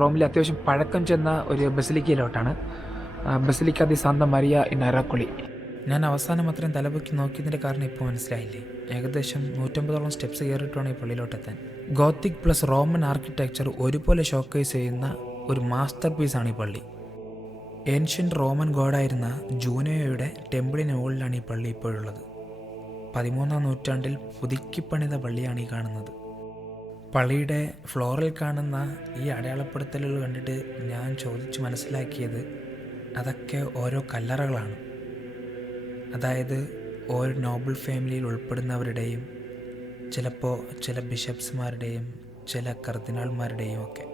റോമിലെ അത്യാവശ്യം പഴക്കം ചെന്ന ഒരു ബസിലിക്കയിലോട്ടാണ്. Basilica di Santa Maria in Aracoeli. ഞാൻ അവസാനം അത്രയും തലപൊക്കി നോക്കിയതിൻ്റെ കാരണം ഇപ്പോൾ മനസ്സിലായില്ലേ? ഏകദേശം 150ഓളം സ്റ്റെപ്സ് കയറിയിട്ടാണ് ഈ പള്ളിയിലോട്ടെത്താൻ. ഗോത്തിക് പ്ലസ് റോമൻ ആർക്കിടെക്ചർ ഒരുപോലെ ഷോക്കേസ് ചെയ്യുന്ന ഒരു മാസ്റ്റർ പീസാണ് ഈ പള്ളി. ഏൻഷ്യൻ്റ് റോമൻ ഗോഡായിരുന്ന ജൂനോയുടെ ടെമ്പിളിന് മുകളിലാണ് ഈ പള്ളി ഇപ്പോഴുള്ളത്. 13ാം നൂറ്റാണ്ടിൽ പുതുക്കിപ്പണിത പള്ളിയാണ് ഈ കാണുന്നത്. പള്ളിയുടെ ഫ്ലോറിൽ കാണുന്ന ഈ അടയാളപ്പെടുത്തലുകൾ കണ്ടിട്ട് ഞാൻ ചോദിച്ച് മനസ്സിലാക്കിയത് അതൊക്കെ ഓരോ കല്ലറകളാണ്. അതായത് ഓരോ നോബിൾ ഫാമിലിയിൽ ഉൾപ്പെടുന്നവരുടെയും ചിലപ്പോൾ ചില ബിഷപ്പ്സ്മാരുടെയും ചില കർദിനാൾമാരുടെയും ഒക്കെ.